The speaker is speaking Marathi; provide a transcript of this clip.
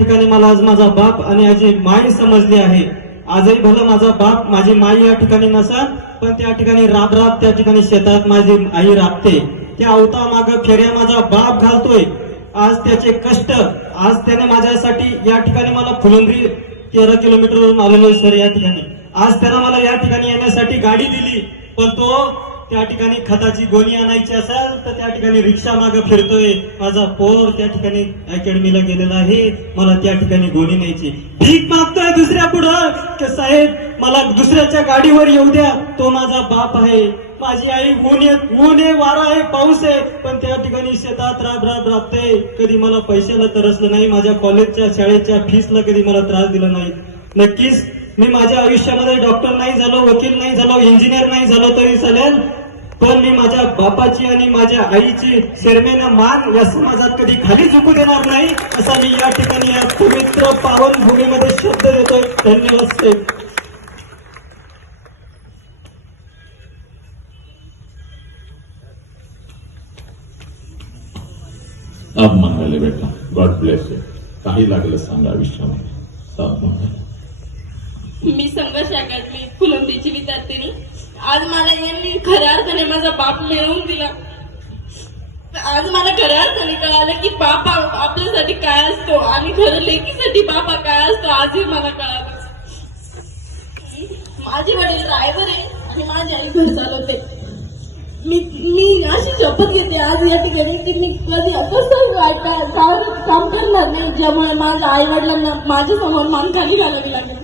ठिकाणी मला आज माझा बाप आणि माझी माय समजली आहे. आजही भलं माझा बाप माझी माई या ठिकाणी नसा पण त्या ठिकाणी राब राब त्या ठिकाणी शेतात माझी आई राबते. त्या अवता माग फेऱ्या माझा बाप घालतोय. आज त्याचे कष्ट आज त्याने माझ्यासाठी या ठिकाणी मला फुलंब्री तेरा किलोमीटरवरून आलेलो सर या ठिकाणी. आज त्यानं मला या ठिकाणी येण्यासाठी गाडी दिली पण तो त्या ठिकाणी खताची गोणी आणायची असेल तर त्या ठिकाणी रिक्षा माग फिरतोय. माझा पोर त्या ठिकाणी अकॅडमीला गेलेला आहे. मला त्या ठिकाणी गोणी न्यायची. भीक मागतोय दुसऱ्या पुढं. की साहेब मला दुसऱ्याच्या गाडीवर येऊ द्या. तो माझा बाप आहे. माझी आई ऊन ऊन आहे वारा आहे पाऊस आहे. पण त्या ठिकाणी शेतात राब राब राबते कधी मला पैशाला तरसलं नाही. माझ्या कॉलेजच्या शाळेच्या फीसला कधी मला त्रास दिला नाही. नक्कीच मी माझ्या आयुष्यामध्ये डॉक्टर नाही झालो वकील नाही झालो इंजिनियर नाही झालो तरी चालेल. पण मी माझ्या बापाची आणि माझ्या आईची शर्मेनं मान या समाजात कधी खाली झुकू देणार नाही असा मी या ठिकाणी या पवित्र पावन भूमीमध्ये शब्द देतोय. धन्यवाद साहेब. अब मंगाले बेटा. गॉड ब्लेस यू काही लागलं सांगा आयुष्यामध्ये. साप मी संघर्ष अकादमी फुलंबरीची विद्यार्थिनी आज मला यांनी खऱ्या अर्थाने माझा बाप मिळवून दिला. आज मला खऱ्या अर्थाने कळालं की बाप आपल्यासाठी काय असतो आणि खरं लेकीसाठी बापा काय असतो आजही मला कळालं. माझे वडील ड्रायव्हर आहे आणि माझी आई घर चालवते. मी मी अशी शपथ घेते आज या ठिकाणी की मी कधी कसं काय- काम काम करणार नाही ज्यामुळे माझ्या आई वडिलांना माझ्यासमोर मान खाली घालावी लागेल.